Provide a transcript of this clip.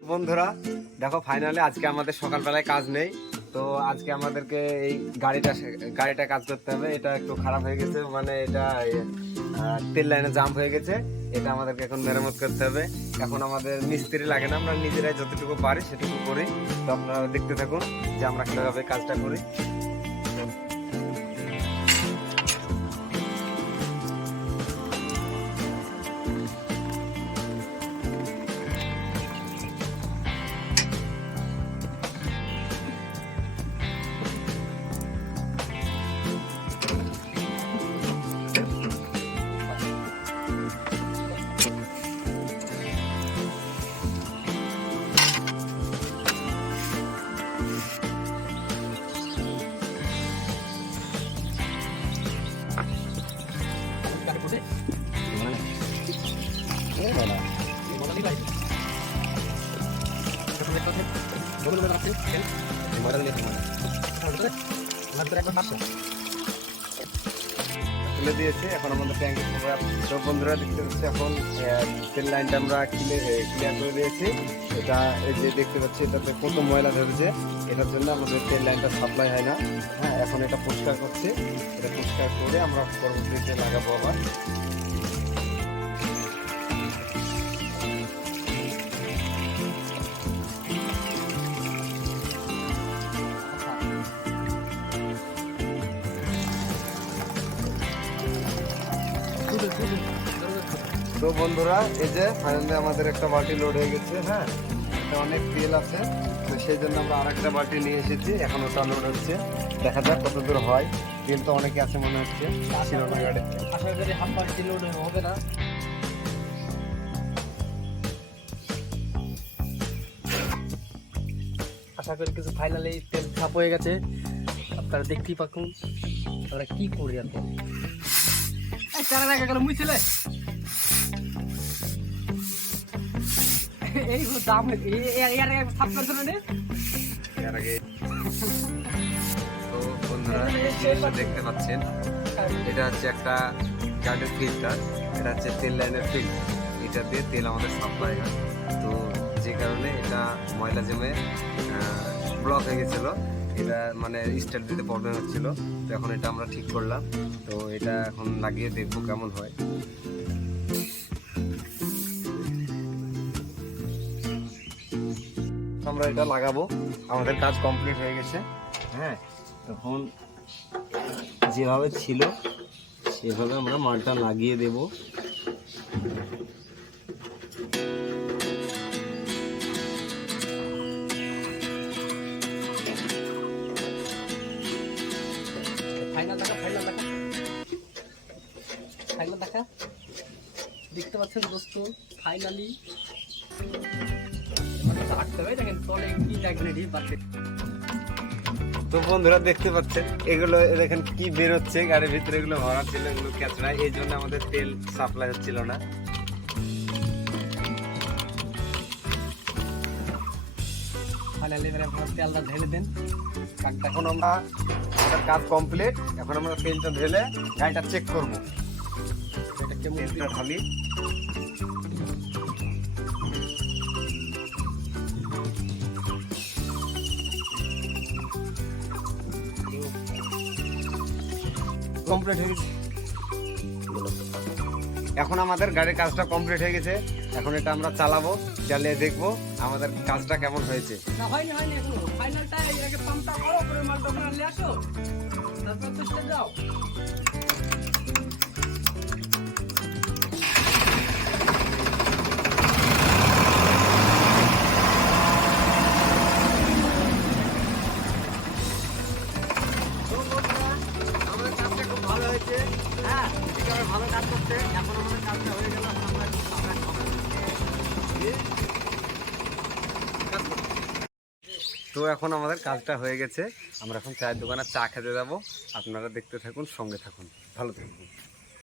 বন্ধুরা দেখো ফাইনালি আজকে আমাদের সকালবেলায় কাজ নেই, তো আজকে আমাদেরকে এই গাড়িটা কাজ করতে হবে। এটা একটু খারাপ হয়ে গেছে, মানে এটা তেল লাইনে জাম হয়ে গেছে। এটা আমাদেরকে এখন মেরামত করতে হবে। এখন আমাদের মিস্ত্রি লাগে না, আমরা নিজেরাই যতটুকু পারি সেটুকু করি। তো আপনারা দেখতে থাকুন যে আমরা কিভাবে কাজটা করি। তুলে দিয়েছে, এখন আমাদের ট্যাঙ্কি সব বন্ধুরা দেখতে পাচ্ছি। এখন তেল লাইনটা আমরা ক্লিয়ার করে দিয়েছি। এটা এই যে দেখতে পাচ্ছি, এটাতে কত ময়লা ধরেছে, এটার জন্য আমাদের তেল লাইনটা সাপ্লাই হয় না। হ্যাঁ, এখন এটা পরিষ্কার করছি। এটা পরিষ্কার করে আমরা পরবর্তীতে লাগাবো আবার। তো বন্ধুরা এই যে ফাইনালি আমাদের একটা বালতি লোড হয়ে গেছে। হ্যাঁ, এটা অনেক তেল আছে, তো সেই জন্য আমরা আরেকটা বালতি নিয়ে এসেছি। এখন ওটা লোড হচ্ছে, দেখা যাক কত দূর হয়। তেল তো অনেকে আছে মনে হচ্ছে, ছিল না গাড়িতে। আশা করি হাফ বালতি লোড হবে না। আশা করি কিছু ফাইনালি তেল খাপ হয়ে গেছে, আপনারা দেখতেই পাকুন আমরা কি করি এখন। চারা দেখা গেল মুইছিলে এই দাম সাপ করছে না এর আগে তো বন্ধুরা জিনিসটা দেখতে পাচ্ছেন, এটা হচ্ছে একটা গাড়ির ফিল্টার, এটা হচ্ছে তেল লাইনের ফিল্টার। এটা দিয়ে তেল আমাদের সাপ্লাই হয়। তো যে কারণে এটা ময়লা জমে ব্লক হয়ে গেছিলো, এটা মানে স্টার্ট দিতে প্রবলেম হচ্ছিল। তো এখন এটা আমরা ঠিক করলাম, তো এটা এখন লাগিয়ে দেখবো কেমন হয়। আমরা এটা লাগাবো, আমাদের কাজ কমপ্লিট হয়ে গেছে। হ্যাঁ, তখন যেভাবে ছিল সেভাবে আমরা মালটা লাগিয়ে দেব। ফাইনাল দেখা দেখতে পাচ্ছেন দোস্ত, ফাইনালি তো বন্ধুরা দেখতে পাচ্ছেন, এগুলো দেখেন কি বেরোচ্ছে গাড়ির ভিতরে, এগুলো ভরা ছিল, এগুলো ক্যাচড়া, এই জন্য আমাদের তেল সাপ্লাই হচ্ছিল না। ফাইনালি এবারে আপনারা তেলটা ঢেলে দেন। এখন আমরা আমাদের কাজ কমপ্লিট, এখন আমরা তেলটা ঢেলে গাড়িটা চেক করবো। এটা কেমন তেলটা ঢালি। কমপ্লিট হয়ে গেছে। এখন আমাদের গাড়ির কাজটা কমপ্লিট হয়ে গেছে। এখন এটা আমরা চালাবো, চালিয়ে দেখবো আমাদের কাজটা কেমন হয়েছে। না হয়নি এখনো ফাইনালটা এর আগে পাম্পটা করো, করে মালটা ওখানে নিয়ে আসো, তারপর তো চলে যাও। আমাদের কাজটা খুব ভালো হয়েছে। হ্যাঁ, একেবারে ভালো কাজ করছে। এখন আমাদের কাজটা হয়ে গেল, তো এখন আমাদের কাজটা হয়ে গেছে। আমরা এখন চায়ের দোকানে চা খেতে যাবো। আপনারা দেখতে থাকুন, সঙ্গে থাকুন, ভালো থাকুন।